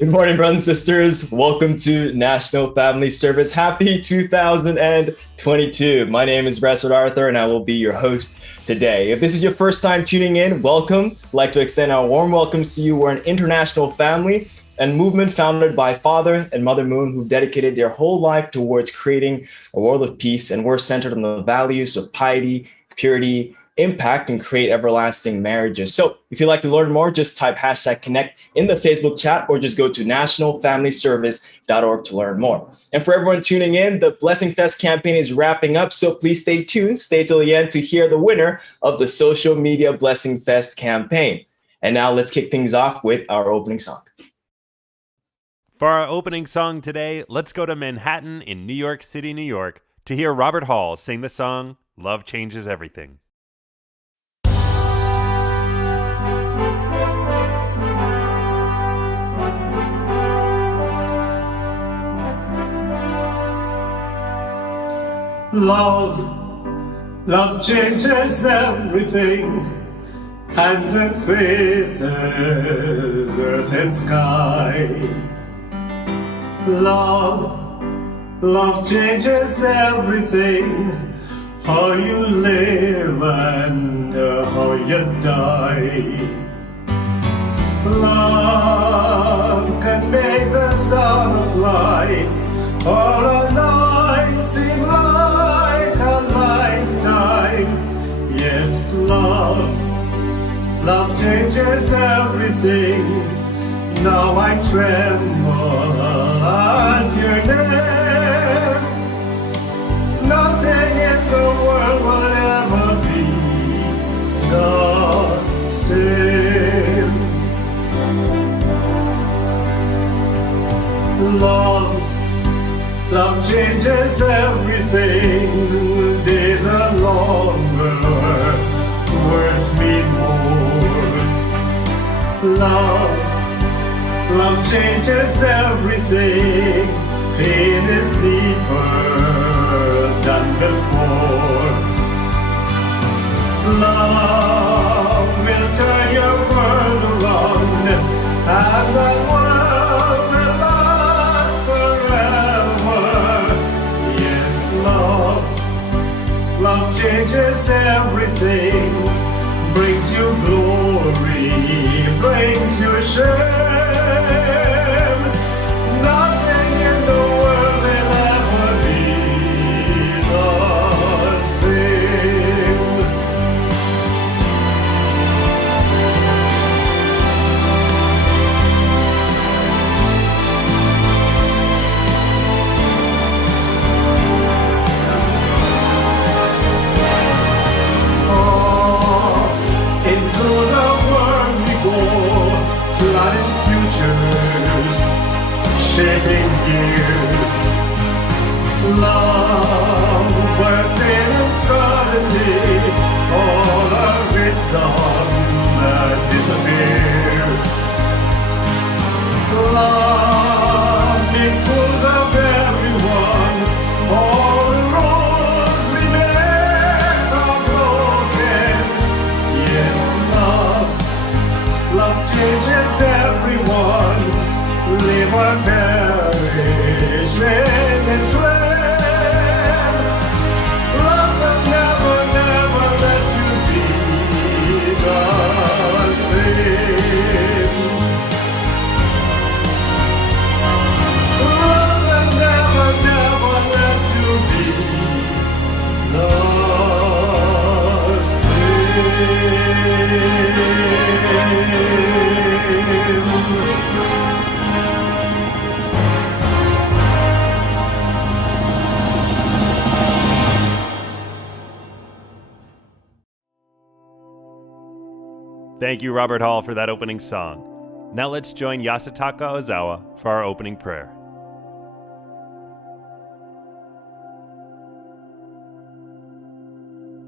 Good morning, brothers and sisters. Welcome to National Family Service. Happy 2022. My name is Bradford Arthur, and I will be your host today. If this is your first time tuning in, welcome. I'd like to extend our warm welcomes to you. We're an international family and movement founded by Father and Mother Moon, who dedicated their whole life towards creating a world of peace. And we're centered on the values of piety, purity, impact, and create everlasting marriages. So if you'd like to learn more, just type hashtag connect in the Facebook chat or just go to nationalfamilyservice.org to learn more. And for everyone tuning in, the Blessing Fest campaign is wrapping up, so please stay tuned, stay till the end to hear the winner of the Social Media Blessing Fest campaign. And now let's kick things off with our opening song. For our opening song today, let's go to Manhattan in New York City, New York, to hear Robert Hall sing the song, Love Changes Everything. Love changes everything. Hands and faces, earth and sky. Love changes everything. How you live and how you die. Love can make the sun fly, or a night seem like a lifetime. Yes, love changes everything. Now I tremble at your name. Nothing in the world will ever be the same. Love changes everything. Days are longer, words mean more. Love changes everything. Pain is deeper than before. Love will turn your world around, and the world will last forever. Yes, love changes everything. Brings you glory, brings you shame. Nothing in the world will ever be the same. Into the world we go, plotting futures, shaping years. Love bursts in and suddenly all our wisdom disappears. Love makes fools of everyone. All the rules we make are broken. Yes, love changes everyone. Live or perish in its way. Love will never let you be the same. Love will never let you be the Thank you, Robert Hall, for that opening song. Now let's join Yasutaka Ozawa for our opening prayer.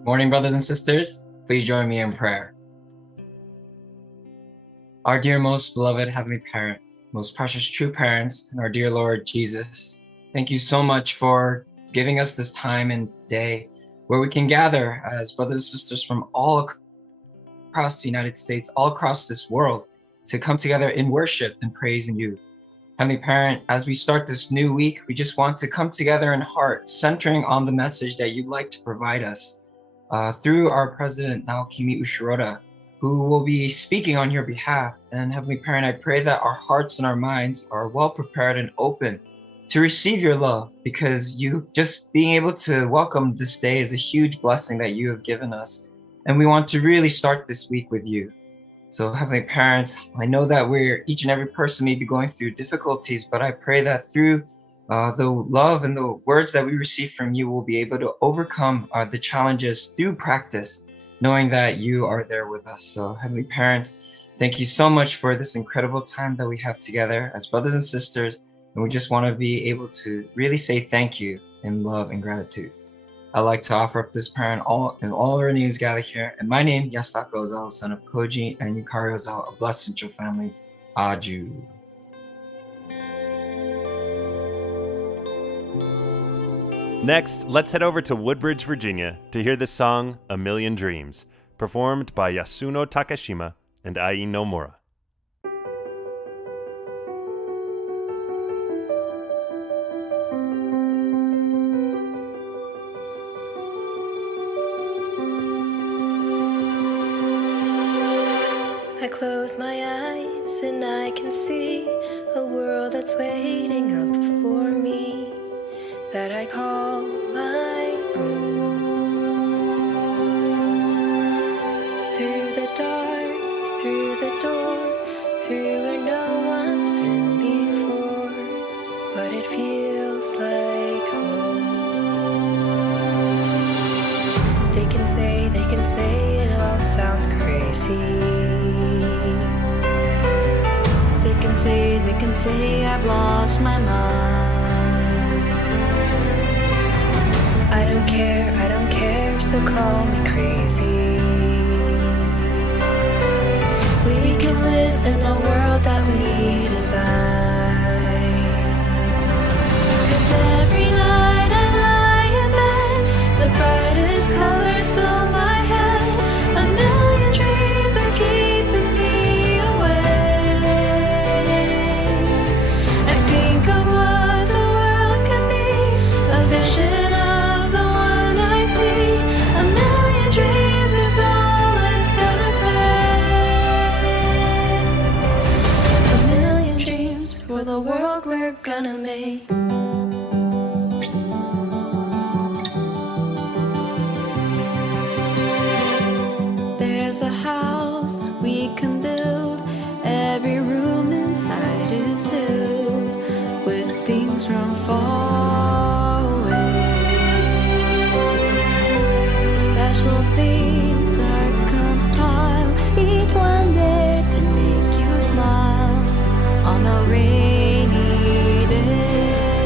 Morning, brothers and sisters. Please join me in prayer. Our dear, most beloved Heavenly Parent, most precious true parents, and our dear Lord Jesus, thank you so much for giving us this time and day where we can gather as brothers and sisters from all across the United States, all across this world, to come together in worship and praising you. Heavenly Parent, as we start this new week, we just want to come together in heart, centering on the message that you'd like to provide us through our President Naokimi Ushiroda, who will be speaking on your behalf. And Heavenly Parent, I pray that our hearts and our minds are well prepared and open to receive your love, because you just being able to welcome this day is a huge blessing that you have given us. And we want to really start this week with you. So Heavenly Parents, I know that each and every person may be going through difficulties, but I pray that through the love and the words that we receive from you, we'll be able to overcome the challenges through practice, knowing that you are there with us. So Heavenly Parents, thank you so much for this incredible time that we have together as brothers and sisters. And we just want to be able to really say thank you in love and gratitude. I'd like to offer up this prayer in all our names gathered here. And my name, Yasutaka Ozawa, son of Koji and Yukari Ozawa, a blessed Shinto family. Aju. Next, let's head over to Woodbridge, Virginia to hear the song A Million Dreams, performed by Yasuno Takashima and Ai Nomura. I close my eyes and I can see a world that's waiting up for me, that I call my own. Through the dark, through the door, through where no one's been before, but it feels like home. They can say it all sounds crazy. They can say I've lost my mind. I don't care, so call me crazy. We can live in a world that we design. 'Cause every night I lie in bed, the brightest colors fill my head. A million dreams are keeping me awake. I think of what the world could be, a vision of the one I see. A million dreams is all it's gonna take. A million dreams for the world we're gonna make. There's a house we can build. Every room inside is filled with things from far away. Special things are compiled, each one there to make you smile on a rainy day.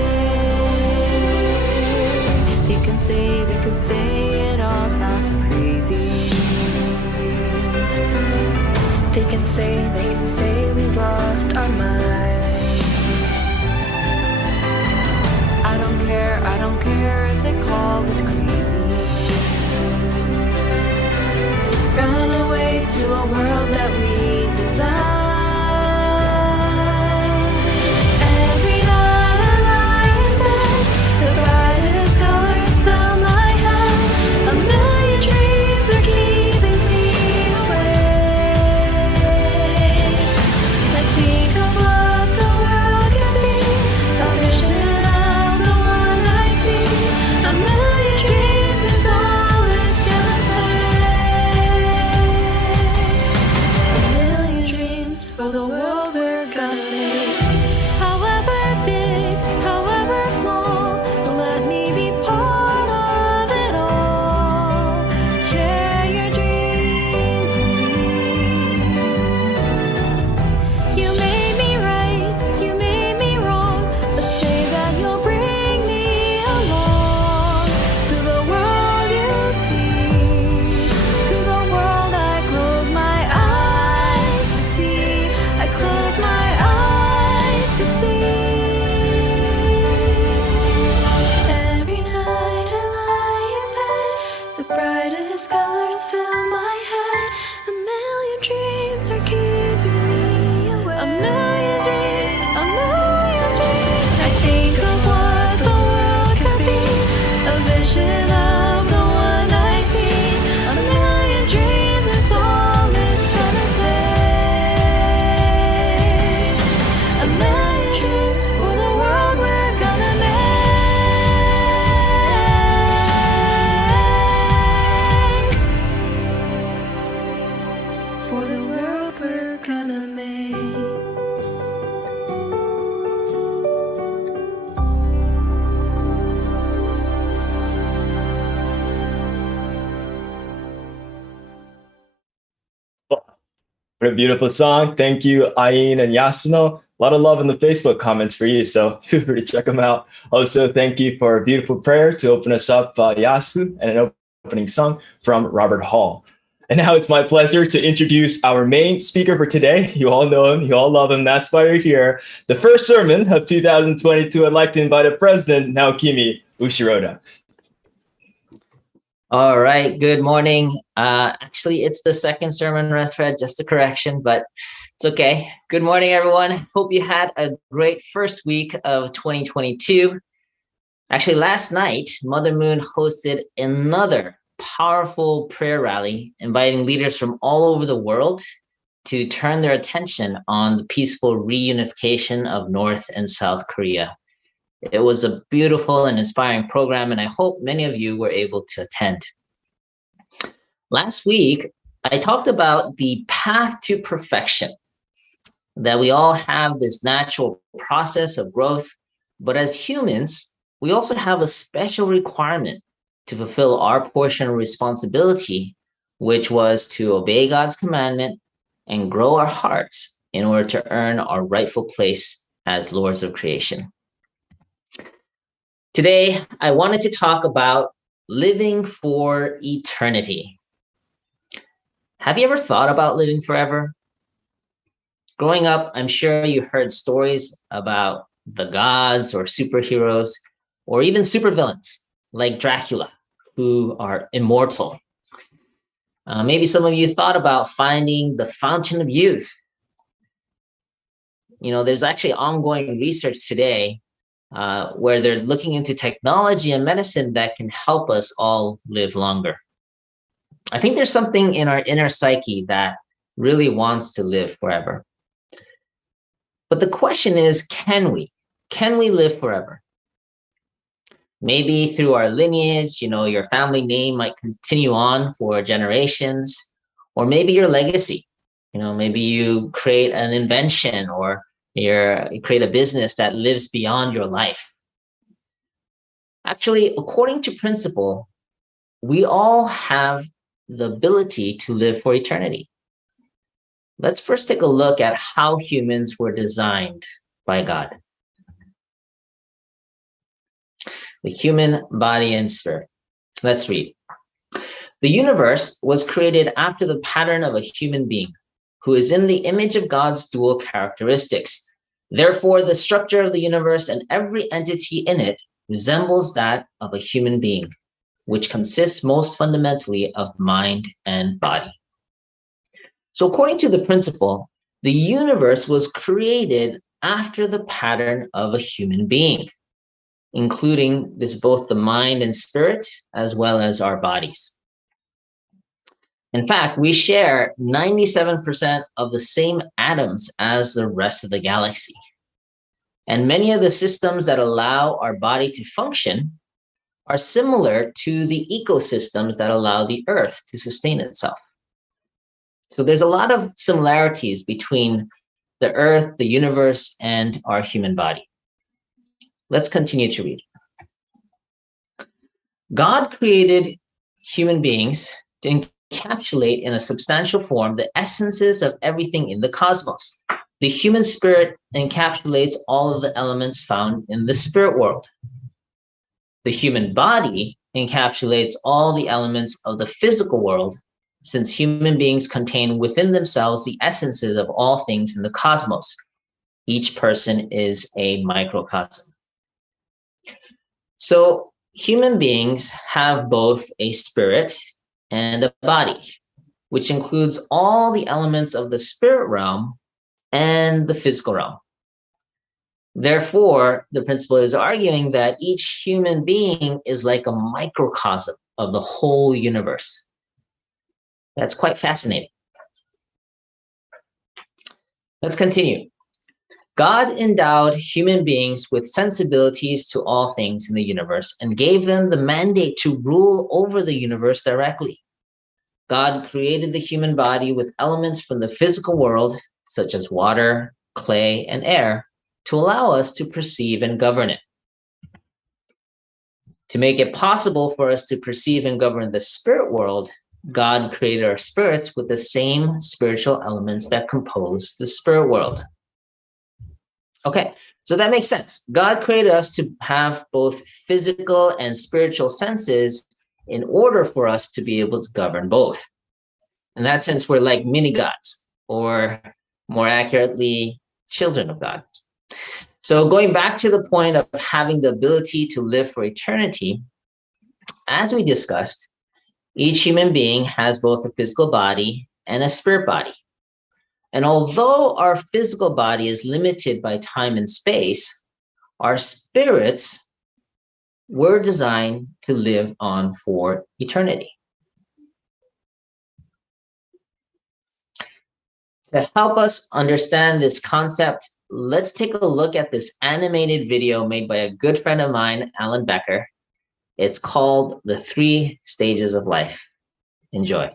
What a beautiful song. Thank you, Ayin and Yasuno. A lot of love in the Facebook comments for you, so feel free to check them out. Also, thank you for a beautiful prayer to open us up, Yasu, and an opening song from Robert Hall. And now it's my pleasure to introduce our main speaker for today. You all know him, you all love him. That's why you're here. The first sermon of 2022, I'd like to invite President Naokimi Ushiroda. All right, good morning. Actually, it's the second sermon, Resfred, just a correction, but it's okay. Good morning, everyone. Hope you had a great first week of 2022. Actually, last night, Mother Moon hosted another powerful prayer rally, inviting leaders from all over the world to turn their attention on the peaceful reunification of North and South Korea. It was a beautiful and inspiring program, and I hope many of you were able to attend. Last week, I talked about the path to perfection, that we all have this natural process of growth, but as humans, we also have a special requirement to fulfill our portion of responsibility, which was to obey God's commandment and grow our hearts in order to earn our rightful place as lords of creation. Today, I wanted to talk about living for eternity. Have you ever thought about living forever? Growing up, I'm sure you heard stories about the gods or superheroes, or even supervillains like Dracula, who are immortal. Maybe some of you thought about finding the fountain of youth. You know, there's actually ongoing research today where they're looking into technology and medicine that can help us all live longer. I think there's something in our inner psyche that really wants to live forever. But the question is, can we? Can we live forever? Maybe through our lineage, you know, your family name might continue on for generations, or maybe your legacy. You know, maybe you create an invention or you create a business that lives beyond your life. Actually, according to principle, we all have the ability to live for eternity. Let's first take a look at how humans were designed by God. The human body and spirit. Let's read. The universe was created after the pattern of a human being, who is in the image of God's dual characteristics. Therefore, the structure of the universe and every entity in it resembles that of a human being, which consists most fundamentally of mind and body. So according to the principle, the universe was created after the pattern of a human being, including both the mind and spirit, as well as our bodies. In fact, we share 97% of the same atoms as the rest of the galaxy. And many of the systems that allow our body to function are similar to the ecosystems that allow the Earth to sustain itself. So there's a lot of similarities between the Earth, the universe, and our human body. Let's continue to read. God created human beings to encapsulate in a substantial form the essences of everything in the cosmos. The human spirit encapsulates all of the elements found in the spirit world. The human body encapsulates all the elements of the physical world, since human beings contain within themselves the essences of all things in the cosmos. Each person is a microcosm. So human beings have both a spirit and a body, which includes all the elements of the spirit realm and the physical realm. Therefore, the principle is arguing that each human being is like a microcosm of the whole universe. That's quite fascinating. Let's continue. God endowed human beings with sensibilities to all things in the universe and gave them the mandate to rule over the universe directly. God created the human body with elements from the physical world, such as water, clay, and air, to allow us to perceive and govern it. To make it possible for us to perceive and govern the spirit world, God created our spirits with the same spiritual elements that compose the spirit world. Okay, so that makes sense. God created us to have both physical and spiritual senses in order for us to be able to govern both. In that sense, we're like mini gods, or more accurately, children of God. So going back to the point of having the ability to live for eternity, as we discussed, each human being has both a physical body and a spirit body. And although our physical body is limited by time and space, our spirits were designed to live on for eternity. To help us understand this concept, let's take a look at this animated video made by a good friend of mine, Alan Becker. It's called The 3 Stages of Life. Enjoy.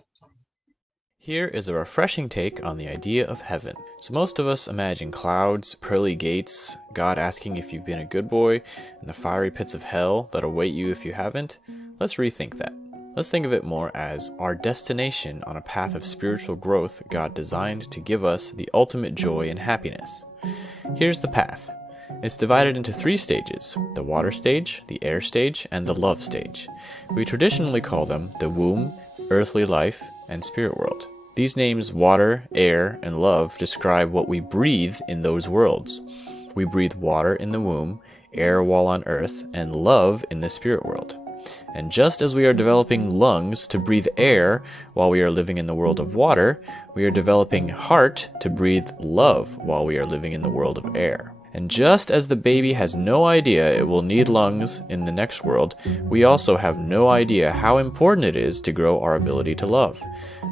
Here is a refreshing take on the idea of heaven. So most of us imagine clouds, pearly gates, God asking if you've been a good boy, and the fiery pits of hell that await you if you haven't. Let's rethink that. Let's think of it more as our destination on a path of spiritual growth God designed to give us the ultimate joy and happiness. Here's the path. It's divided into 3 stages: the water stage, the air stage, and the love stage. We traditionally call them the womb, earthly life, and spirit world. These names, water, air, and love, describe what we breathe in those worlds. We breathe water in the womb, air while on earth, and love in the spirit world. And just as we are developing lungs to breathe air while we are living in the world of water, we are developing heart to breathe love while we are living in the world of air. And just as the baby has no idea it will need lungs in the next world, we also have no idea how important it is to grow our ability to love.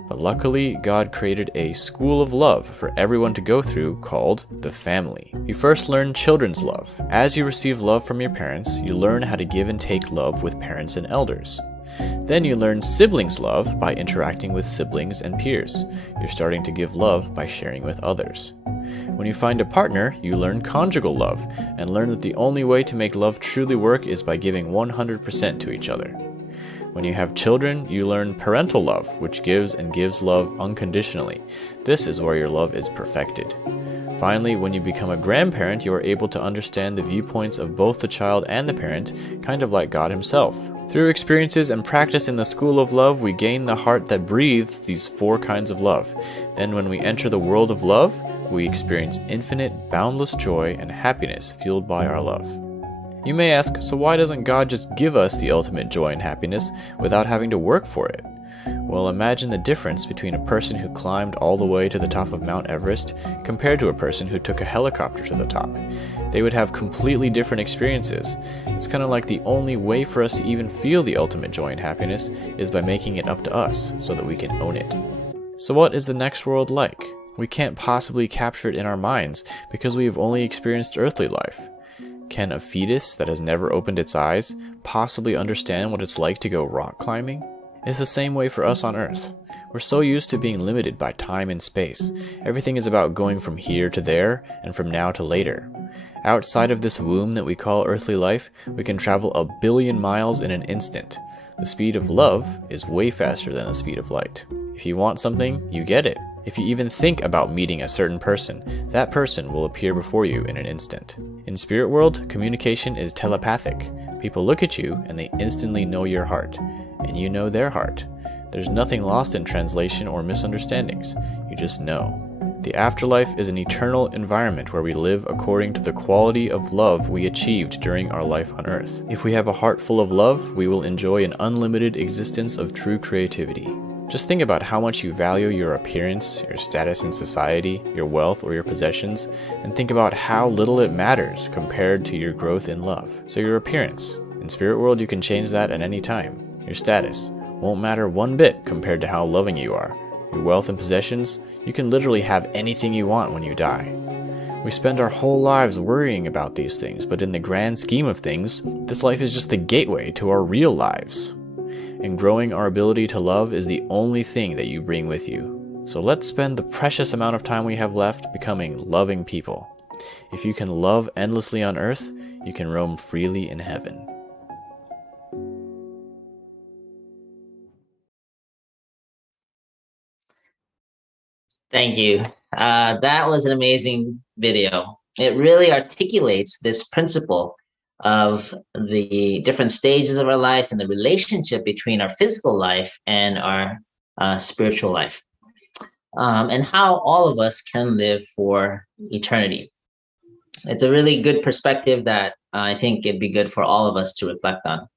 But luckily, God created a school of love for everyone to go through called the family. You first learn children's love. As you receive love from your parents, you learn how to give and take love with parents and elders. Then you learn siblings love by interacting with siblings and peers. You're starting to give love by sharing with others. When you find a partner, you learn conjugal love and learn that the only way to make love truly work is by giving 100% to each other. When you have children, you learn parental love, which gives and gives love unconditionally. This is where your love is perfected. Finally, when you become a grandparent, you are able to understand the viewpoints of both the child and the parent, kind of like God Himself. Through experiences and practice in the school of love, we gain the heart that breathes these 4 kinds of love. Then when we enter the world of love, we experience infinite, boundless joy and happiness fueled by our love. You may ask, so why doesn't God just give us the ultimate joy and happiness without having to work for it? Well, imagine the difference between a person who climbed all the way to the top of Mount Everest compared to a person who took a helicopter to the top. They would have completely different experiences. It's kind of like the only way for us to even feel the ultimate joy and happiness is by making it up to us so that we can own it. So what is the next world like? We can't possibly capture it in our minds because we have only experienced earthly life. Can a fetus that has never opened its eyes possibly understand what it's like to go rock climbing? It's the same way for us on Earth. We're so used to being limited by time and space. Everything is about going from here to there and from now to later. Outside of this womb that we call earthly life, we can travel 1 billion miles in an instant. The speed of love is way faster than the speed of light. If you want something, you get it. If you even think about meeting a certain person, that person will appear before you in an instant. In spirit world, communication is telepathic. People look at you and they instantly know your heart, and you know their heart. There's nothing lost in translation or misunderstandings. You just know. The afterlife is an eternal environment where we live according to the quality of love we achieved during our life on earth. If we have a heart full of love, we will enjoy an unlimited existence of true creativity. Just think about how much you value your appearance, your status in society, your wealth, or your possessions, and think about how little it matters compared to your growth in love. So your appearance. In spirit world, you can change that at any time. Your status won't matter one bit compared to how loving you are. Your wealth and possessions, you can literally have anything you want when you die. We spend our whole lives worrying about these things, but in the grand scheme of things, this life is just the gateway to our real lives. And growing our ability to love is the only thing that you bring with you. So let's spend the precious amount of time we have left becoming loving people. If you can love endlessly on earth, you can roam freely in heaven. Thank you. That was an amazing video. It really articulates this principle of the different stages of our life and the relationship between our physical life and our spiritual life, and how all of us can live for eternity. It's a really good perspective that I think it'd be good for all of us to reflect on.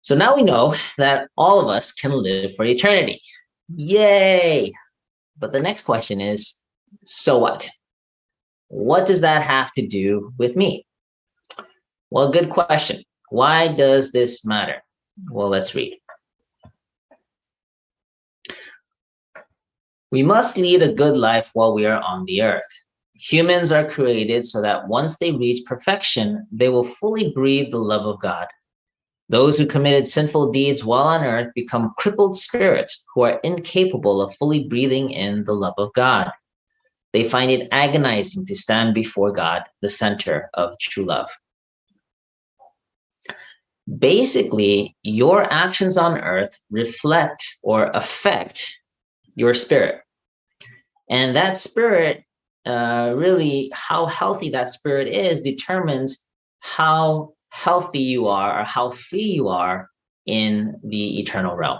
So now we know that all of us can live for eternity. Yay! But the next question is, so what? What does that have to do with me? Well, good question. Why does this matter? Well, let's read. We must lead a good life while we are on the earth. Humans are created so that once they reach perfection, they will fully breathe the love of God. Those who committed sinful deeds while on earth become crippled spirits who are incapable of fully breathing in the love of God. They find it agonizing to stand before God, the center of true love. Basically, your actions on earth reflect or affect your spirit. And that spirit, really how healthy that spirit is determines how healthy you are or how free you are in the eternal realm.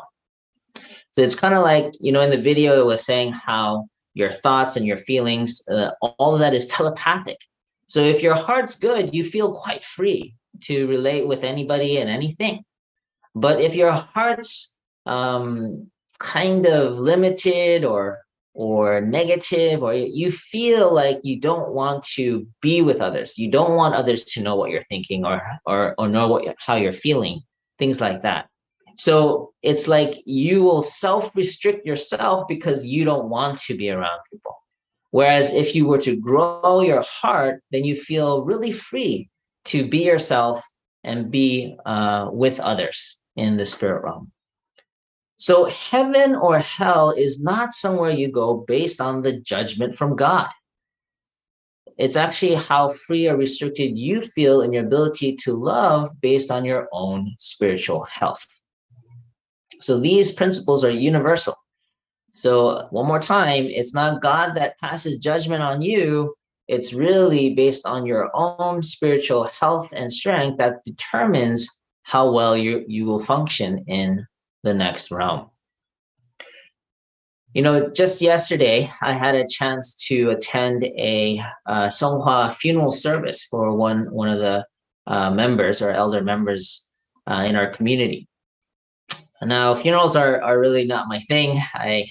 So it's kind of like, in the video, it was saying how your thoughts and your feelings, all of that is telepathic. So if your heart's good, you feel quite free to relate with anybody and anything. But if your heart's kind of limited or negative, or you feel like you don't want to be with others, you don't want others to know what you're thinking or know how you're feeling, things like that. So it's like you will self-restrict yourself because you don't want to be around people. Whereas if you were to grow your heart, then you feel really free to be yourself and be with others in the spirit realm. So heaven or hell is not somewhere you go based on the judgment from God. It's actually how free or restricted you feel in your ability to love based on your own spiritual health. So these principles are universal. So one more time, it's not God that passes judgment on you. It's really based on your own spiritual health and strength that determines how well you will function in the next realm. Just yesterday, I had a chance to attend a Songhua funeral service for one of the members or elder members in our community. Now, funerals are really not my thing. I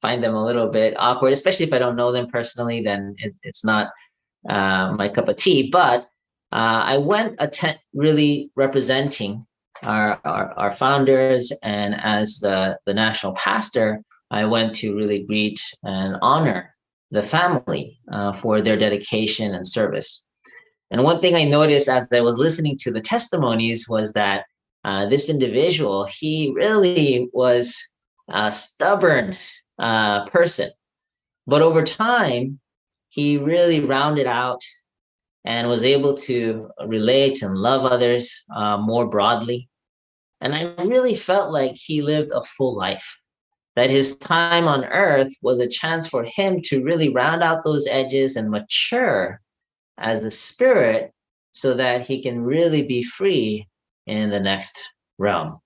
find them a little bit awkward, especially if I don't know them personally, then it's not my cup of tea. But I went really representing our founders, and as the national pastor, I went to really greet and honor the family for their dedication and service. And one thing I noticed as I was listening to the testimonies was that this individual, he really was a stubborn person, but over time, he really rounded out and was able to relate and love others more broadly. And I really felt like he lived a full life, that his time on earth was a chance for him to really round out those edges and mature as a spirit so that he can really be free in the next realm.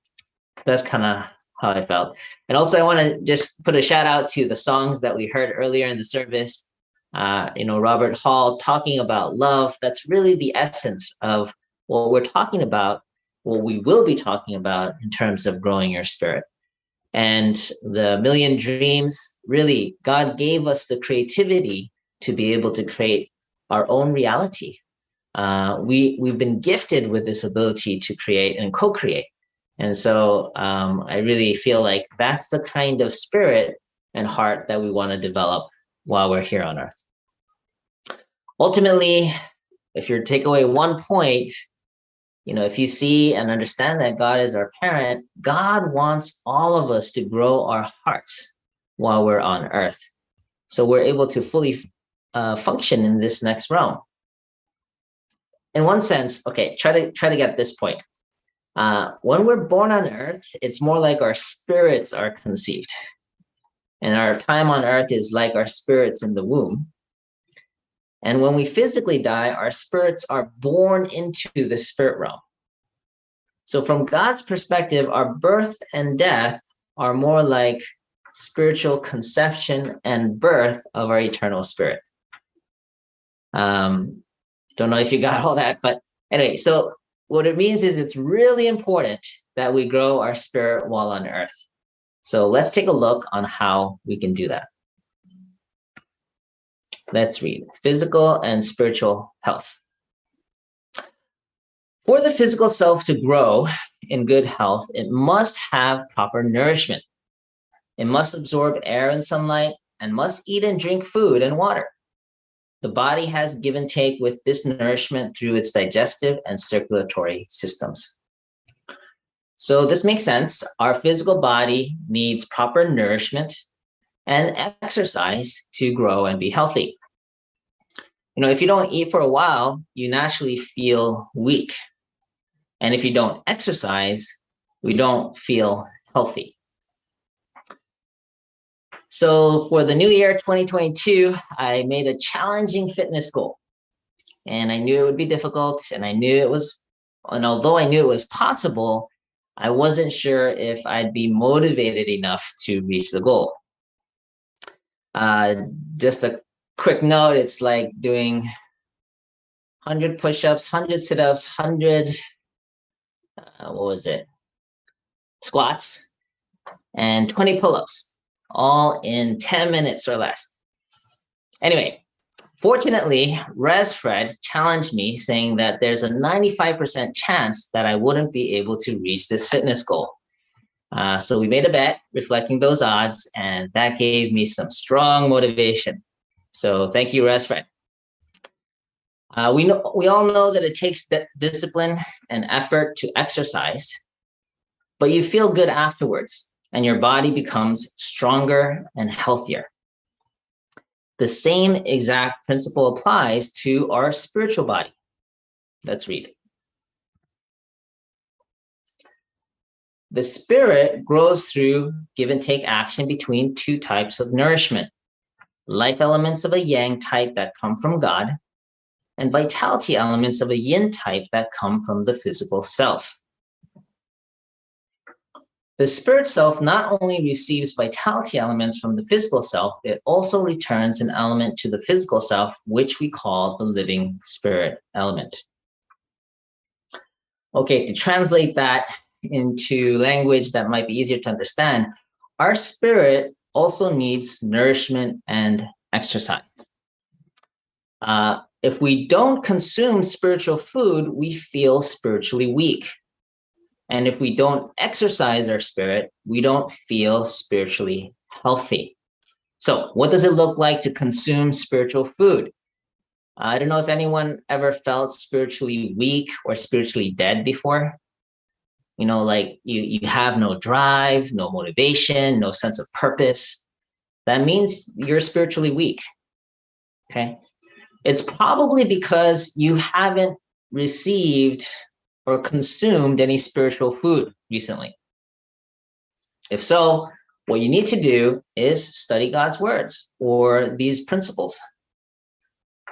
That's kind of how I felt. And also I want to just put a shout out to the songs that we heard earlier in the service. Robert Hall talking about love. That's really the essence of what we're talking about, what we will be talking about in terms of growing your spirit. And the million dreams, really, God gave us the creativity to be able to create our own reality. We've been gifted with this ability to create and co-create. And so I really feel like that's the kind of spirit and heart that we want to develop while we're here on earth. Ultimately, if you take away one point, if you see and understand that God is our parent, God wants all of us to grow our hearts while we're on earth, so we're able to fully function in this next realm. In one sense, okay, try to get this point. When we're born on earth, it's more like our spirits are conceived. And our time on earth is like our spirits in the womb. And when we physically die, our spirits are born into the spirit realm. So from God's perspective, our birth and death are more like spiritual conception and birth of our eternal spirit. Don't know if you got all that, but anyway, so what it means is it's really important that we grow our spirit while on earth. So let's take a look on how we can do that. Let's read physical and spiritual health. For the physical self to grow in good health, it must have proper nourishment. It must absorb air and sunlight and must eat and drink food and water. The body has give and take with this nourishment through its digestive and circulatory systems. So this makes sense. Our physical body needs proper nourishment and exercise to grow and be healthy. If you don't eat for a while, you naturally feel weak. And if you don't exercise, we don't feel healthy. So for the new year, 2022, I made a challenging fitness goal. And I knew it would be difficult, and although I knew it was possible, I wasn't sure if I'd be motivated enough to reach the goal. Just a quick note, it's like doing 100 push-ups, 100 sit-ups, 100, squats, and 20 pull-ups, all in 10 minutes or less. Anyway, fortunately, Fred challenged me, saying that there's a 95% chance that I wouldn't be able to reach this fitness goal. So we made a bet reflecting those odds, and that gave me some strong motivation. So thank you, Fred. We all know that it takes discipline and effort to exercise, but you feel good afterwards, and your body becomes stronger and healthier. The same exact principle applies to our spiritual body. Let's read. The spirit grows through give and take action between two types of nourishment: life elements of a yang type that come from God, and vitality elements of a yin type that come from the physical self. The spirit self not only receives vitality elements from the physical self, it also returns an element to the physical self, which we call the living spirit element. Okay, to translate that into language that might be easier to understand, our spirit also needs nourishment and exercise. If we don't consume spiritual food, we feel spiritually weak. And if we don't exercise our spirit, we don't feel spiritually healthy. So what does it look like to consume spiritual food? I don't know if anyone ever felt spiritually weak or spiritually dead before. Like you have no drive, no motivation, no sense of purpose. That means you're spiritually weak. Okay. It's probably because you haven't received or consumed any spiritual food recently. If so, what you need to do is study God's words or these principles.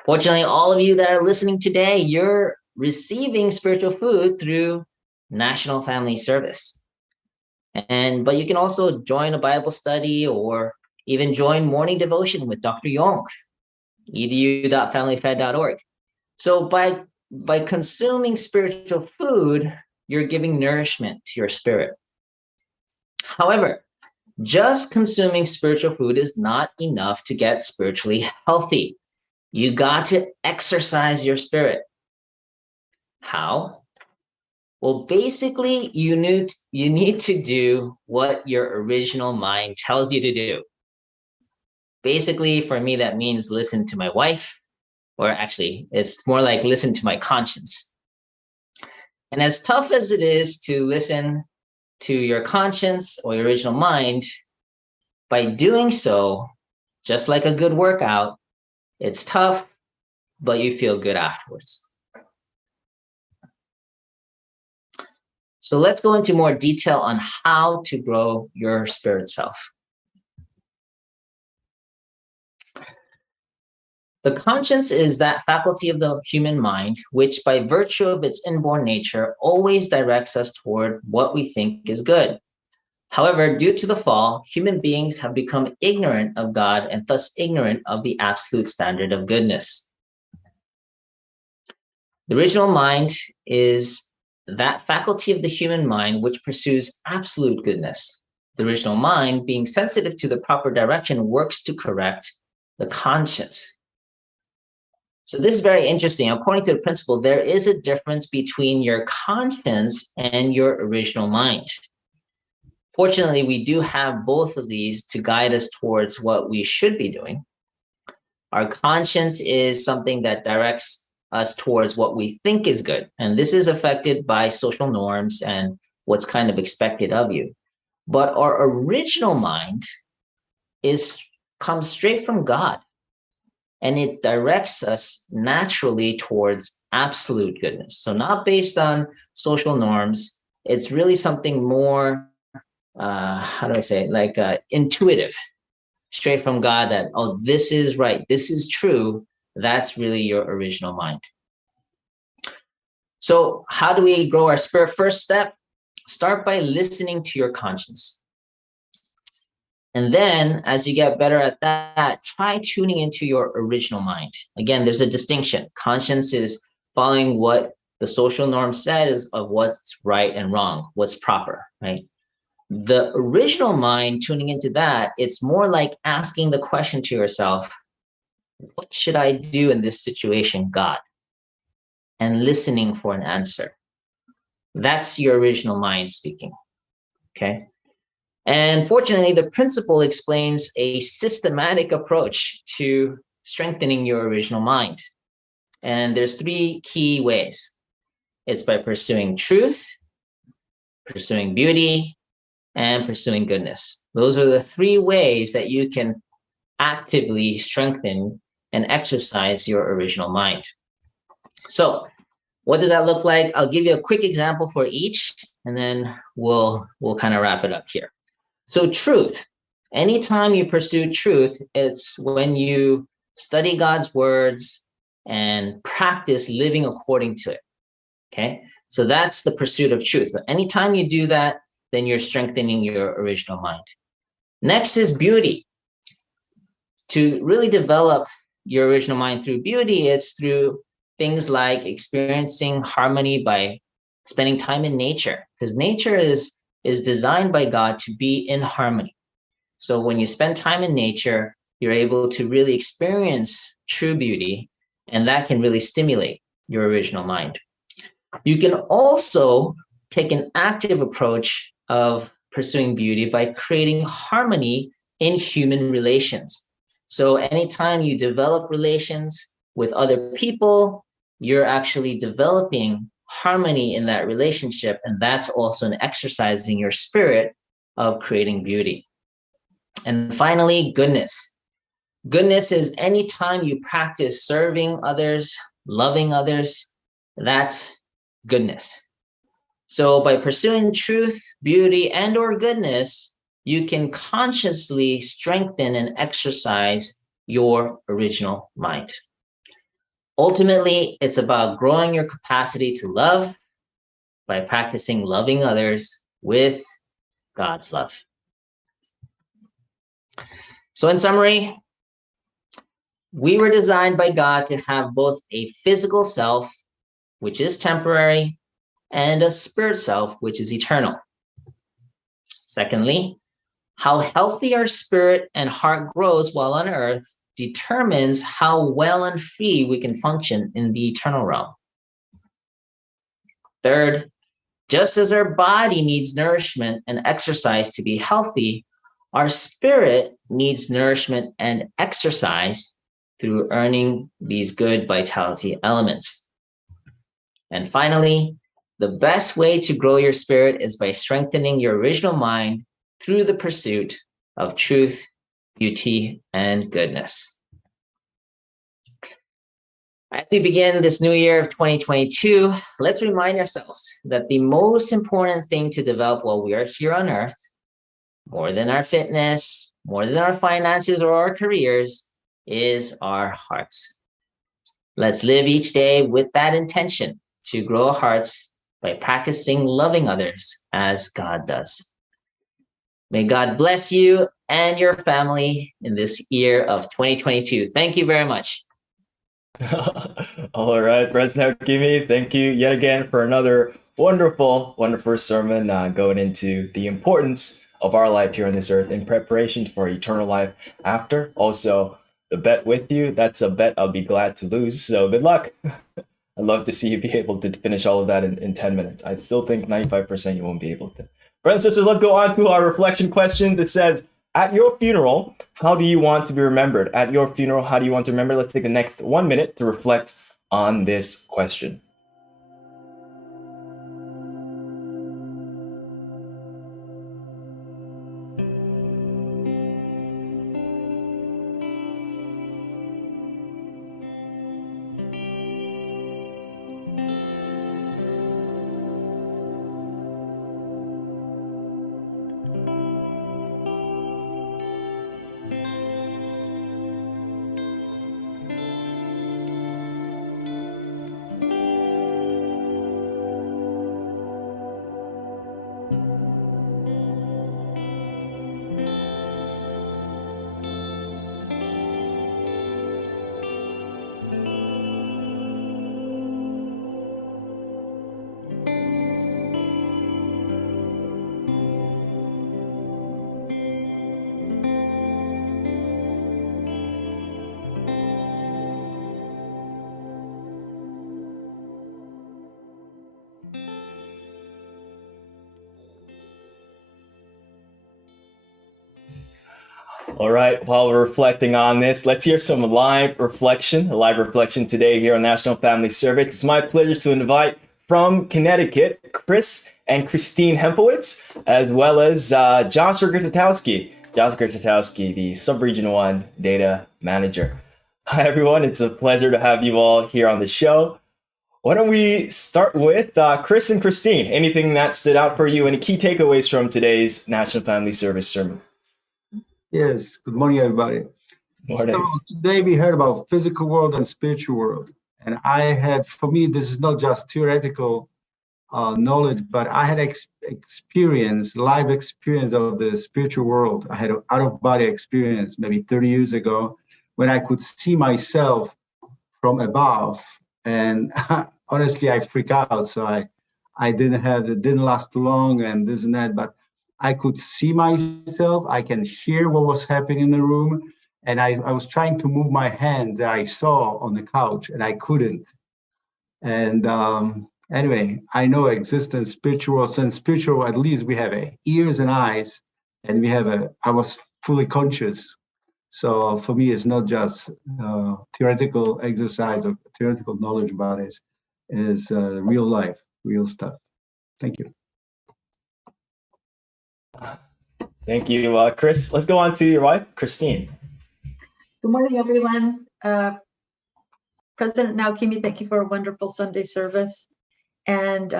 Fortunately, all of you that are listening today, you're receiving spiritual food through National Family Service. But you can also join a Bible study or even join morning devotion with Dr. Yong, edu.familyfed.org. So by consuming spiritual food, you're giving nourishment to your spirit. However, just consuming spiritual food is not enough to get spiritually healthy. You got to exercise your spirit. How? Well, basically, you need to do what your original mind tells you to do. Basically, for me, that means listen to my wife, or actually, it's more like listen to my conscience. And as tough as it is to listen to your conscience or your original mind, by doing so, just like a good workout, it's tough, but you feel good afterwards. So let's go into more detail on how to grow your spirit self. The conscience is that faculty of the human mind, which by virtue of its inborn nature always directs us toward what we think is good. However, due to the fall, human beings have become ignorant of God and thus ignorant of the absolute standard of goodness. The original mind is that faculty of the human mind which pursues absolute goodness. The original mind, being sensitive to the proper direction, works to correct the conscience. So this is very interesting. According to the principle, there is a difference between your conscience and your original mind. Fortunately, we do have both of these to guide us towards what we should be doing. Our conscience is something that directs us towards what we think is good. And this is affected by social norms and what's kind of expected of you. But our original mind comes straight from God. And it directs us naturally towards absolute goodness. So not based on social norms. It's really something more, intuitive, straight from God that, oh, this is right, this is true. That's really your original mind. So how do we grow our spirit? First step, start by listening to your conscience. And then as you get better at that, try tuning into your original mind. Again, there's a distinction. Conscience is following what the social norm says of what's right and wrong, what's proper, right? The original mind, tuning into that, it's more like asking the question to yourself, what should I do in this situation, God? And listening for an answer. That's your original mind speaking, okay? And fortunately, the principle explains a systematic approach to strengthening your original mind. And there's 3 key ways. It's by pursuing truth, pursuing beauty, and pursuing goodness. Those are the 3 ways that you can actively strengthen and exercise your original mind. So what does that look like? I'll give you a quick example for each, and then we'll kind of wrap it up here. So truth, anytime you pursue truth, it's when you study God's words and practice living according to it, okay? So that's the pursuit of truth. Anytime you do that, then you're strengthening your original mind. Next is beauty. To really develop your original mind through beauty, it's through things like experiencing harmony by spending time in nature, because nature is designed by God to be in harmony. So when you spend time in nature, you're able to really experience true beauty, and that can really stimulate your original mind. You can also take an active approach of pursuing beauty by creating harmony in human relations. So anytime you develop relations with other people, you're actually developing harmony in that relationship, and that's also an exercising your spirit of creating beauty. And finally, goodness. Goodness is any time you practice serving others, loving others, that's goodness. So by pursuing truth, beauty, and or goodness, you can consciously strengthen and exercise your original mind. Ultimately, it's about growing your capacity to love by practicing loving others with God's love. So in summary, we were designed by God to have both a physical self, which is temporary, and a spirit self, which is eternal. Secondly, how healthy our spirit and heart grows while on earth determines how well and free we can function in the eternal realm. Third, just as our body needs nourishment and exercise to be healthy, our spirit needs nourishment and exercise through earning these good vitality elements. And finally, the best way to grow your spirit is by strengthening your original mind through the pursuit of truth, beauty, and goodness. As we begin this new year of 2022, let's remind ourselves that the most important thing to develop while we are here on earth, more than our fitness, more than our finances or our careers, is our hearts. Let's live each day with that intention to grow our hearts by practicing loving others as God does. May God bless you and your family in this year of 2022. Thank you very much. All right, President Hakimi, thank you yet again for another wonderful, wonderful sermon going into the importance of our life here on this earth in preparation for eternal life after. Also, the bet with you, that's a bet I'll be glad to lose. So good luck. I'd love to see you be able to finish all of that in 10 minutes. I still think 95% you won't be able to. Brothers and sisters, let's go on to our reflection questions. It says, at your funeral, how do you want to be remembered? At your funeral, how do you want to remember? Let's take the next 1 minute to reflect on this question. All right, while we're reflecting on this, let's hear some live reflection today here on National Family Service. It's my pleasure to invite from Connecticut, Chris and Christine Hempowitz, as well as Joshua Gertatowski, the Subregion 1 Data Manager. Hi, everyone. It's a pleasure to have you all here on the show. Why don't we start with Chris and Christine? Anything that stood out for you? Any key takeaways from today's National Family Service sermon? Yes, good morning, everybody. Morning. So today we heard about physical world and spiritual world. And for me, this is not just theoretical knowledge, but I had live experience of the spiritual world. I had an out-of-body experience maybe 30 years ago when I could see myself from above. And honestly, I freak out. So it didn't last long and this and that, but I could see myself, I can hear what was happening in the room. And I was trying to move my hand that I saw on the couch and I couldn't. And anyway, I know existence, spiritual, and spiritual, at least we have ears and eyes, and I was fully conscious. So for me, it's not just theoretical exercise or theoretical knowledge about it. It's real life, real stuff. Thank you. Thank you, Chris. Let's go on to your wife, Christine. Good morning, everyone. President Naokimi, thank you for a wonderful Sunday service. And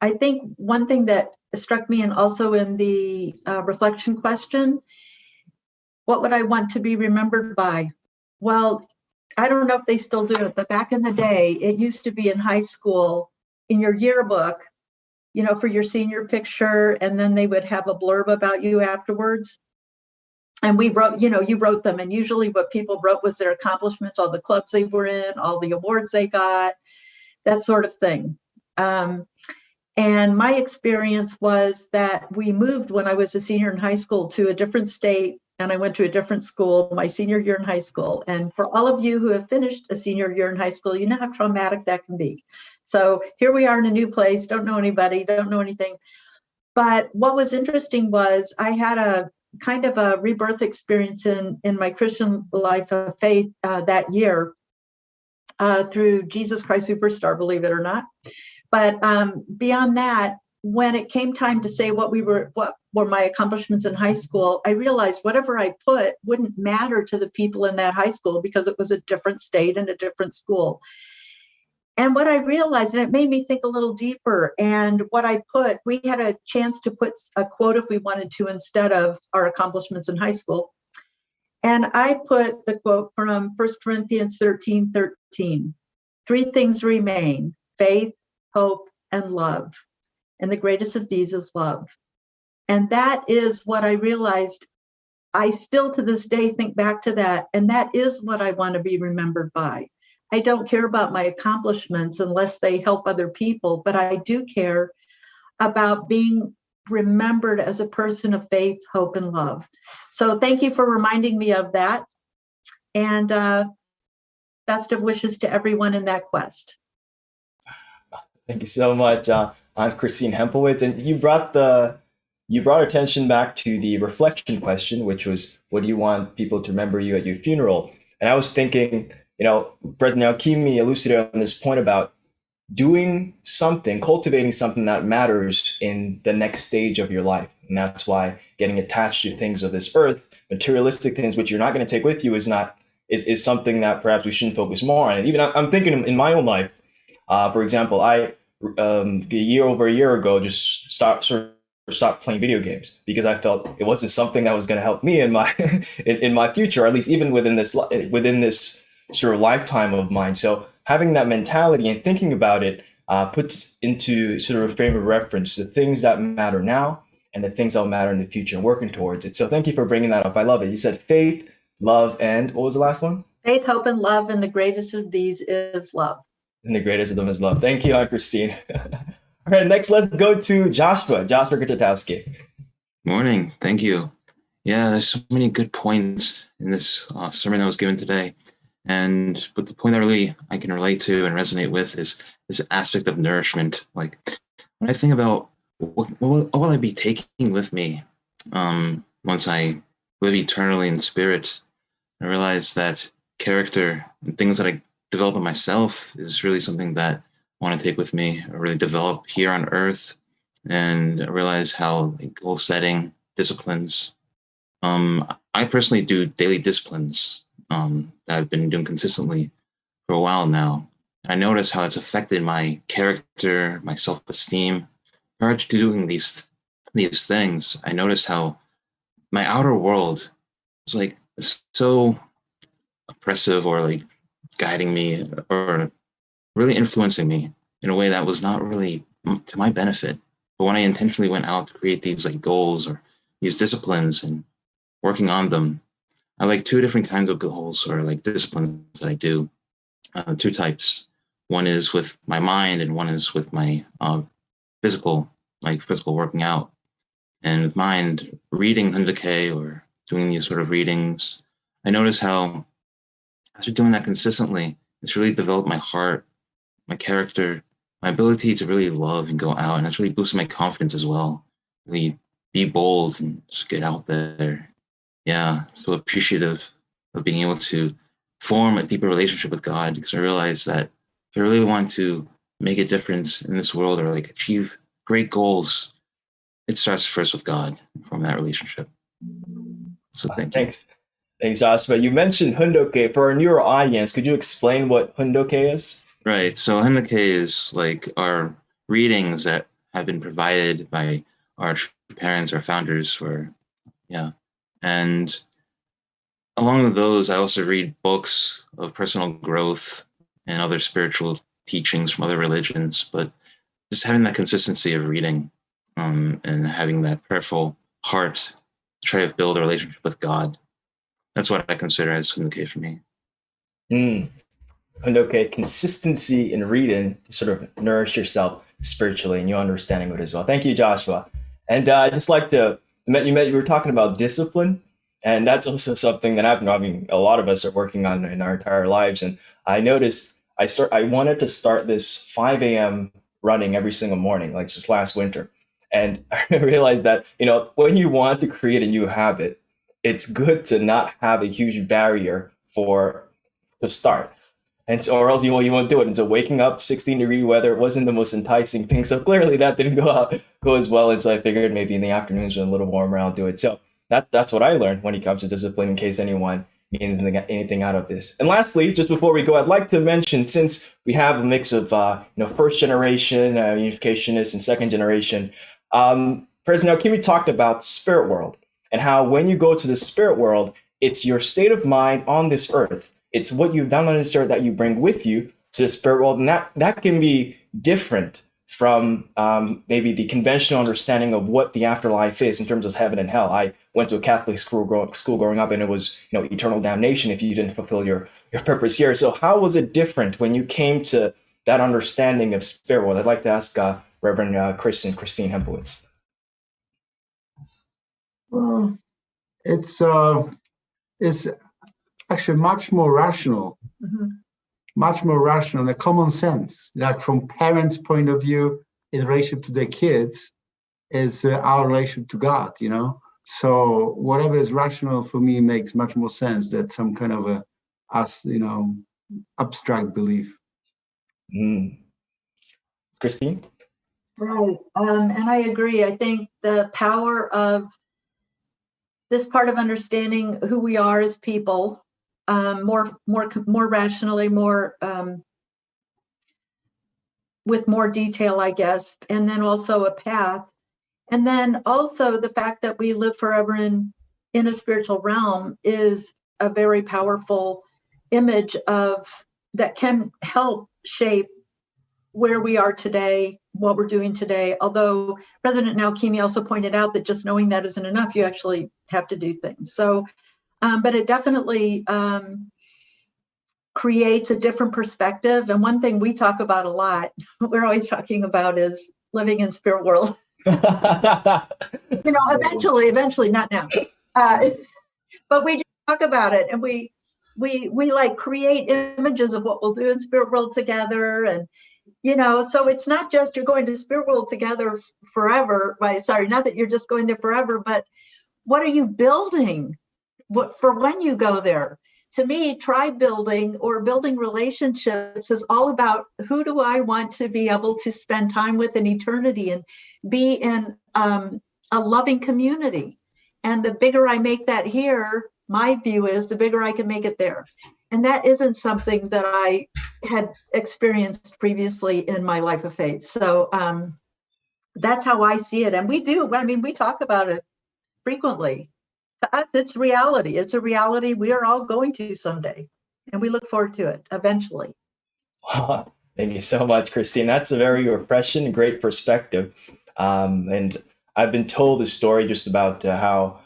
I think one thing that struck me, and also in the reflection question, what would I want to be remembered by? Well, I don't know if they still do it, but back in the day, it used to be in high school, in your yearbook, for your senior picture, and then they would have a blurb about you afterwards. And we wrote, you wrote them, and usually what people wrote was their accomplishments, all the clubs they were in, all the awards they got, that sort of thing. And my experience was that we moved when I was a senior in high school to a different state, and I went to a different school my senior year in high school. And for all of you who have finished a senior year in high school, you know how traumatic that can be. So here we are in a new place, don't know anybody, don't know anything. But what was interesting was I had a kind of a rebirth experience in my Christian life of faith that year through Jesus Christ Superstar, believe it or not. But beyond that, when it came time to say what were my accomplishments in high school, I realized whatever I put wouldn't matter to the people in that high school because it was a different state and a different school. And what I realized, and it made me think a little deeper, and what I put, we had a chance to put a quote if we wanted to instead of our accomplishments in high school. And I put the quote from 1 Corinthians 13:13. Three things remain: faith, hope, and love. And the greatest of these is love. And that is what I realized. I still to this day think back to that. And that is what I want to be remembered by. I don't care about my accomplishments unless they help other people, but I do care about being remembered as a person of faith, hope, and love. So thank you for reminding me of that. And best of wishes to everyone in that quest. Thank you so much, Aunt Christine Hempelwitz. And you brought attention back to the reflection question, which was, what do you want people to remember you at your funeral? And I was thinking, President Alkimi elucidated on this point about doing something, cultivating something that matters in the next stage of your life. And that's why getting attached to things of this earth, materialistic things, which you're not going to take with you, is something that perhaps we shouldn't focus more on. And even I'm thinking in my own life, for example, I over a year ago just stopped playing video games because I felt it wasn't something that was going to help me in my in my future, or at least even within this sort of lifetime of mine. So having that mentality and thinking about it puts into sort of a frame of reference the things that matter now and the things that will matter in the future and working towards it. So thank you for bringing that up. I love it. You said faith, love, and what was the last one? Faith, hope, and love, and the greatest of these is love. And the greatest of them is love. Thank you, Aunt Christine. All right, next, let's go to Joshua Kachotowski. Morning. Thank you. Yeah, there's so many good points in this sermon that was given today. But the point that really I can relate to and resonate with is this aspect of nourishment. Like when I think about what will I be taking with me once I live eternally in spirit, I realize that character and things that I develop in myself is really something that I want to take with me, or really develop here on earth, and I realize how goal setting, disciplines. I personally do daily disciplines that I've been doing consistently for a while now. I notice how it's affected my character, my self-esteem. Prior to doing these things, I notice how my outer world is like so oppressive, or like guiding me, or really influencing me in a way that was not really to my benefit. But when I intentionally went out to create these like goals or these disciplines and working on them, I like two different kinds of goals or like disciplines that I do. Two types. One is with my mind, and one is with my physical working out. And with mind, reading Hundake or doing these sort of readings, I notice how after doing that consistently, it's really developed my heart, my character, my ability to really love and go out. And it's really boosted my confidence as well. Really be bold and just get out there. Yeah, so appreciative of being able to form a deeper relationship with God, because I realize that if I really want to make a difference in this world, or like achieve great goals, it starts first with God, from that relationship. So thank you. Thanks, Joshua. You mentioned Hundoke. For our newer audience, could you explain what Hundoke is? Right. So Hundake is like our readings that have been provided by our parents, our founders, and along with those, I also read books of personal growth and other spiritual teachings from other religions, but just having that consistency of reading and having that prayerful heart to try to build a relationship with God. That's what I consider as Hundoke for me. Hundoke, consistency in reading to sort of nourish yourself spiritually and your understanding of it as well. Thank you, Joshua. And I'd just like to, you were talking about discipline, and that's also something that a lot of us are working on in our entire lives. And I noticed I wanted to start this 5 a.m. running every single morning, like just last winter. And I realized that, when you want to create a new habit, it's good to not have a huge barrier to start. And so, or else you won't do it. And so waking up 16-degree weather wasn't the most enticing thing. So clearly that didn't go as well. And so I figured maybe in the afternoons when a little warmer, I'll do it. So that's what I learned when it comes to discipline, in case anyone needs anything out of this. And lastly, just before we go, I'd like to mention, since we have a mix of first generation unificationists and second generation, President Alkimi talked about spirit world, and how when you go to the spirit world, it's your state of mind on this earth. It's what you've done on this earth that you bring with you to the spirit world. And that can be different from maybe the conventional understanding of what the afterlife is in terms of heaven and hell. I went to a Catholic school growing up, and it was, eternal damnation if you didn't fulfill your purpose here. So how was it different when you came to that understanding of spirit world? I'd like to ask Reverend Christine Hempowitz. Well, it's actually much more rational, much more rational, and common sense. Like from parents' point of view, in relationship to their kids, is our relationship to God. So whatever is rational for me makes much more sense than some kind of abstract belief. Christine? Right. And I agree. I think the power of this part of understanding who we are as people, more rationally, more with more detail, I guess, and then also a path. And then also the fact that we live forever in a spiritual realm is a very powerful image of that can help shape where we are today, what we're doing today. Although President Naokimi also pointed out that just knowing that isn't enough, you actually have to do things. So, but it definitely creates a different perspective. And one thing we talk about a lot, we're always talking about, is living in spirit world. Eventually, not now. But we do talk about it, and we like create images of what we'll do in spirit world together. And so it's not just you're going to spirit world together forever. Not that you're just going there forever, but what are you building for when you go there? To me, tribe building or building relationships is all about who do I want to be able to spend time with in eternity and be in a loving community. And the bigger I make that here, my view is the bigger I can make it there. And that isn't something that I had experienced previously in my life of faith. So that's how I see it. And we talk about it frequently. To us, it's reality. It's a reality we are all going to someday. And we look forward to it eventually. Thank you so much, Christine. That's a very refreshing, great perspective. And I've been told the story just about how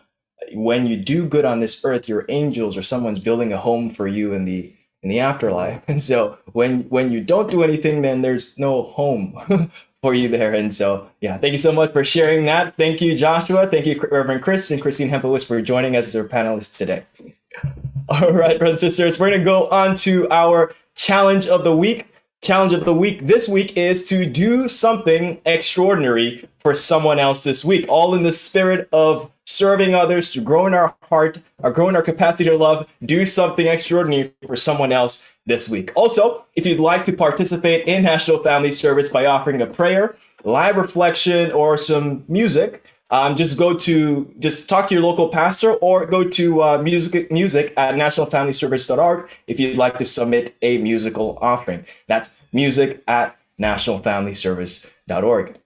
when you do good on this earth, your angels or someone's building a home for you in the afterlife. And so when you don't do anything, then there's no home for you there. And so, yeah, thank you so much for sharing that. Thank you, Joshua. Thank you, Reverend Chris and Christine Hempowitz, for joining us as our panelists today. All right, brothers and sisters, we're going to go on to our challenge of the week. Challenge of the week this week is to do something extraordinary for someone else this week, all in the spirit of serving others, to grow in our heart, or grow in our capacity to love. Do something extraordinary for someone else this week. Also, if you'd like to participate in National Family Service by offering a prayer, live reflection, or some music, just talk to your local pastor, or go to music at nationalfamilyservice.org if you'd like to submit a musical offering. That's music at nationalfamilyservice.org.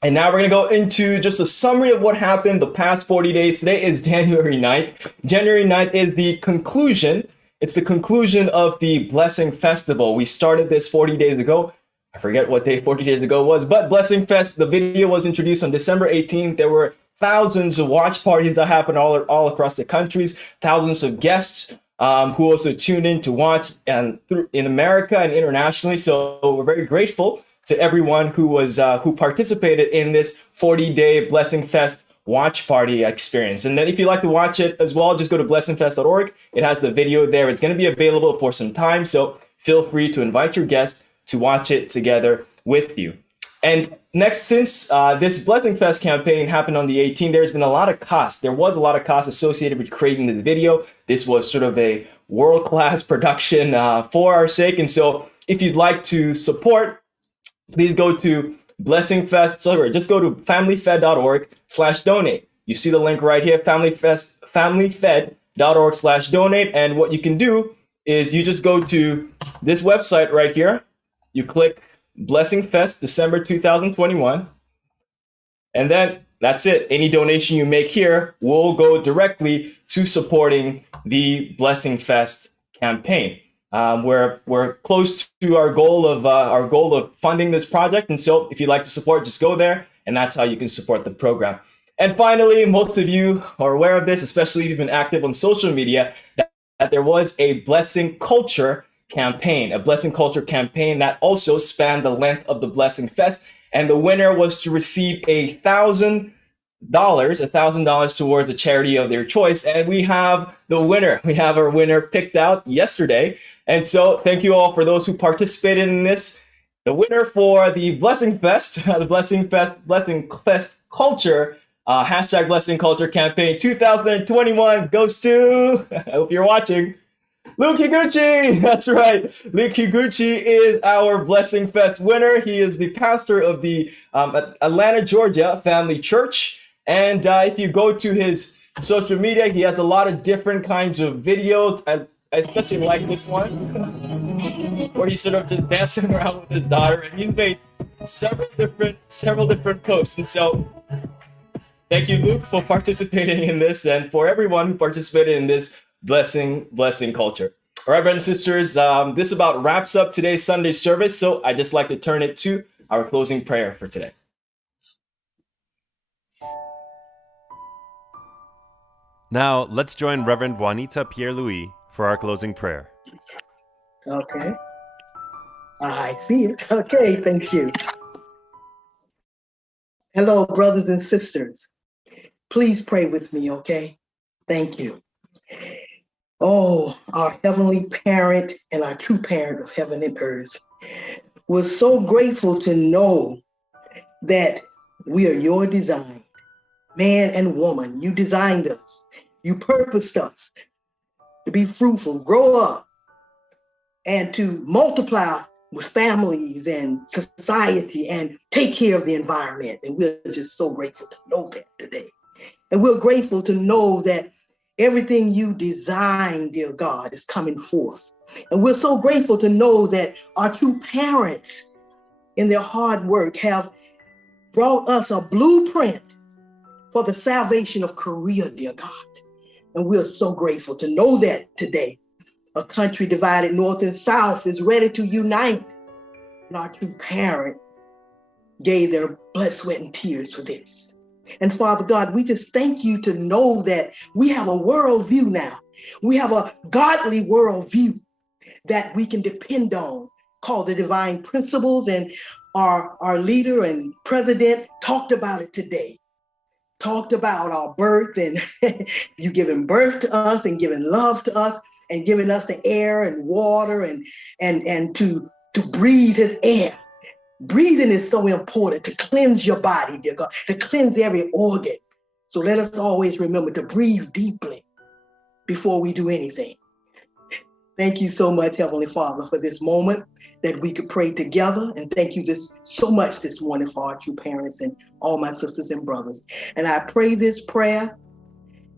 And now we're going to go into just a summary of what happened the past 40 days. Today is January 9th. January 9th is the conclusion. It's the conclusion of the Blessing Festival. We started this 40 days ago. I forget what day 40 days ago was, but Blessing Fest, the video was introduced on December 18th. There were thousands of watch parties that happened all across the countries, thousands of guests who also tuned in to watch in America and internationally. So we're very grateful to everyone who participated in this 40-day Blessing Fest watch party experience. And then if you'd like to watch it as well, just go to blessingfest.org. It has the video there. It's going to be available for some time, so feel free to invite your guests to watch it together with you. And next, since this Blessing Fest campaign happened on the 18th, there's been a lot of cost. There was a lot of cost associated with creating this video. This was sort of a world-class production for our sake. And so if you'd like to support, please go to just go to familyfed.org/donate. You see the link right here, familyfed.org/donate. And what you can do is you just go to this website right here. You click Blessing Fest December 2021. And then That's it. Any donation you make here will go directly to supporting the Blessing Fest campaign. We're close to our goal of funding this project, and so if you'd like to support, just go there, and that's how you can support the program. And finally, most of you are aware of this, especially if you've been active on social media, that there was a Blessing Culture campaign, that also spanned the length of the Blessing Fest, and the winner was to receive $1,000 towards a charity of their choice. And we have the winner. We have our winner picked out yesterday. And so thank you all for those who participated in this. The winner for the Blessing Fest, Blessing Fest Culture, hashtag Blessing Culture campaign 2021 goes to, I hope you're watching, Luke Higuchi. That's right. Luke Higuchi is our Blessing Fest winner. He is the pastor of the Atlanta, Georgia Family Church. And if you go to his social media, he has a lot of different kinds of videos. I especially like this one where he's sort of just dancing around with his daughter, and he's made several different posts. And so thank you, Luke, for participating in this, and for everyone who participated in this blessing culture. All right, brothers and sisters, this about wraps up today's Sunday service. So I just like to turn it to our closing prayer for today. Now, let's join Reverend Juanita Pierre-Louis for our closing prayer. Okay. I see it. Okay, thank you. Hello, brothers and sisters. Please pray with me, okay? Thank you. Oh, our heavenly parent and our true parent of heaven and earth, we're so grateful to know that we are your design. Man and woman, you designed us. You purposed us to be fruitful, grow up, and to multiply with families and society and take care of the environment. And we're just so grateful to know that today. And we're grateful to know that everything you designed, dear God, is coming forth. And we're so grateful to know that our true parents in their hard work have brought us a blueprint for the salvation of Korea, dear God. And we're so grateful to know that today. A country divided north and south is ready to unite. And our true parent gave their blood, sweat, and tears for this. And Father God, we just thank you to know that we have a worldview now. We have a godly worldview that we can depend on, called the divine principles. And our leader and president talked about it today. Talked about our birth, and you giving birth to us and giving love to us and giving us the air and water and to breathe his air. Breathing is so important to cleanse your body, dear God, to cleanse every organ. So let us always remember to breathe deeply before we do anything. Thank you so much, Heavenly Father, for this moment that we could pray together. And thank you so much this morning for our true parents and all my sisters and brothers. And I pray this prayer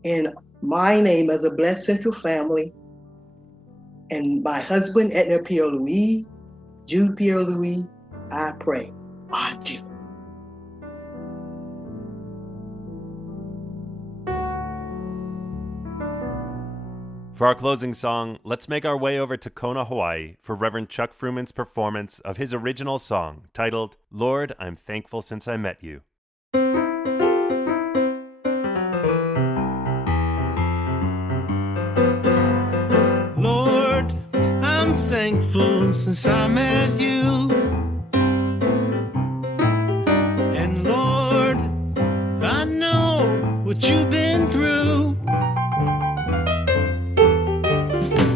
in my name as a blessed central family, and my husband, Edna Pierre-Louis, Jude Pierre-Louis, I pray. Adieu. For our closing song, let's make our way over to Kona, Hawaii for Reverend Chuck Fruman's performance of his original song titled, Lord, I'm Thankful Since I Met You. Lord, I'm thankful since I met you. And Lord, I know what you've been through.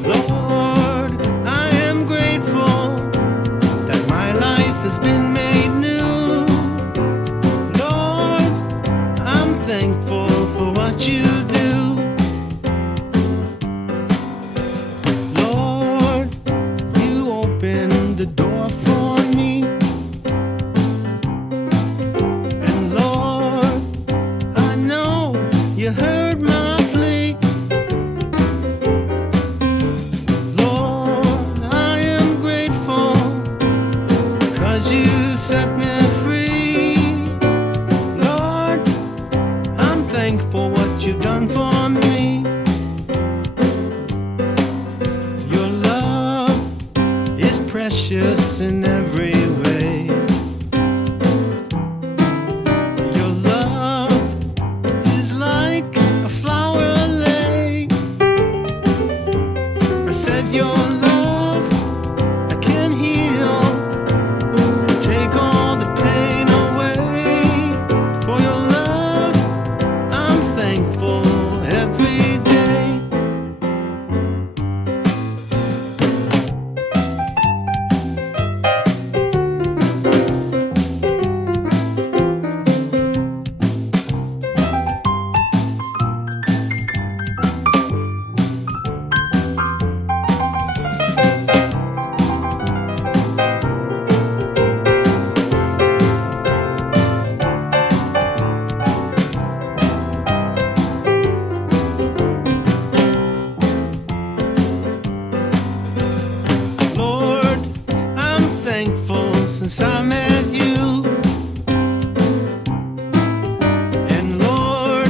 Lord, I am grateful that my life has been made new. Lord, I'm thankful for what you do. Lord, you opened the door for me. And Lord, I know you heard my plea. Lord, I am grateful 'cause you set me free. Lord, since I met you. And Lord,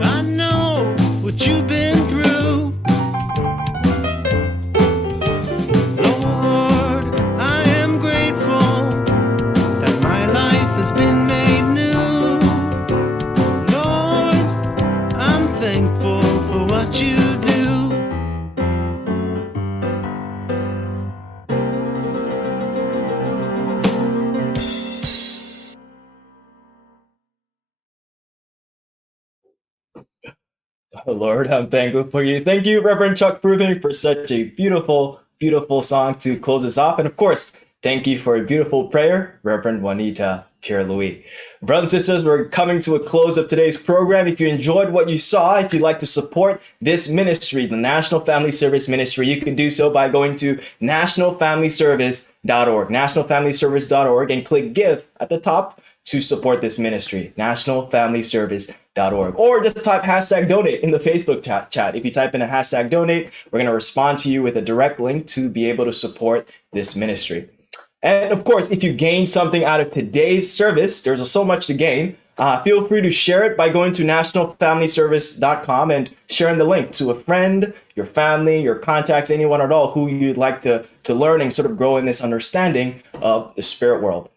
I know what you've been through. Lord, I am grateful that my life has been made new. Lord, I'm thankful for what you do. Oh, Lord, I'm thankful for you. Thank you, Reverend Chuck Proving, for such a beautiful, beautiful song to close us off. And of course, thank you for a beautiful prayer, Reverend Juanita Pierre-Louis. Brothers and sisters, we're coming to a close of today's program. If you enjoyed what you saw, if you'd like to support this ministry, the National Family Service Ministry, you can do so by going to nationalfamilyservice.org, nationalfamilyservice.org, and click Give at the top to support this ministry, nationalfamilyservice.org. Or just type hashtag donate in the Facebook chat. If you type in a hashtag donate, we're going to respond to you with a direct link to be able to support this ministry. And of course, if you gain something out of today's service, there's so much to gain. Feel free to share it by going to nationalfamilyservice.com and sharing the link to a friend, your family, your contacts, anyone at all who you'd like to learn and sort of grow in this understanding of the spirit world.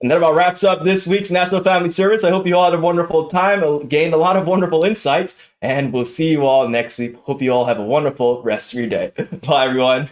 And that about wraps up this week's National Family Service. I hope you all had a wonderful time, gained a lot of wonderful insights, and we'll see you all next week. Hope you all have a wonderful rest of your day. Bye, everyone.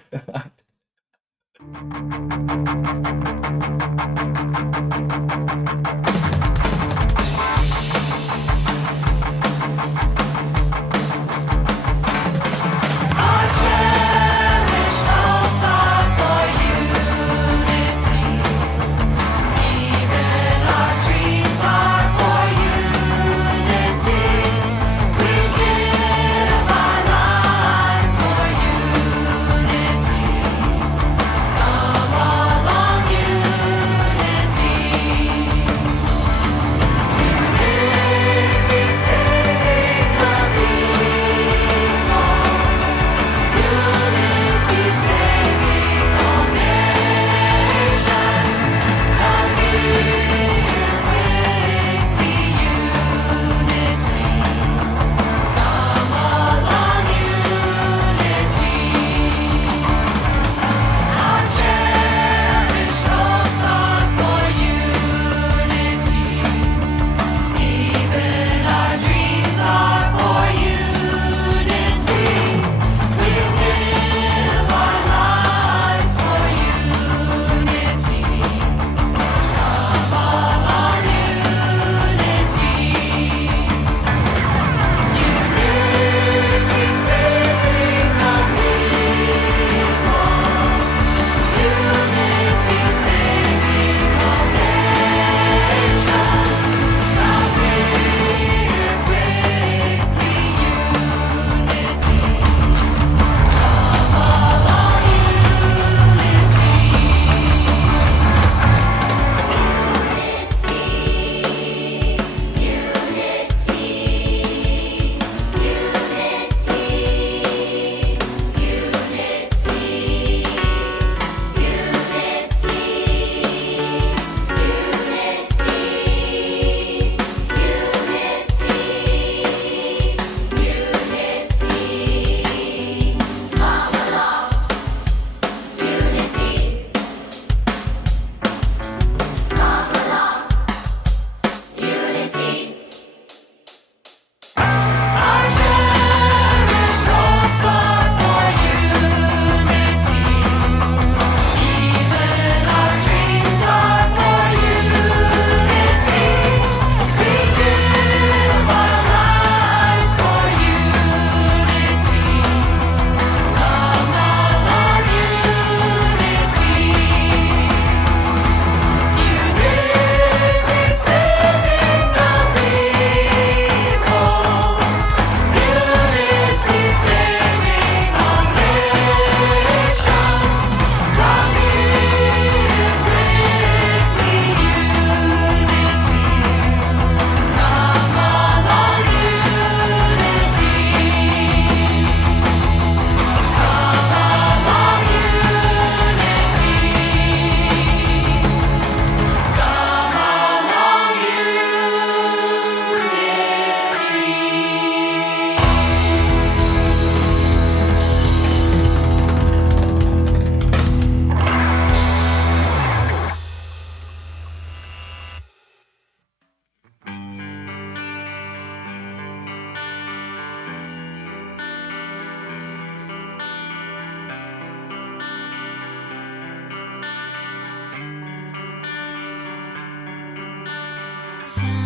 Sound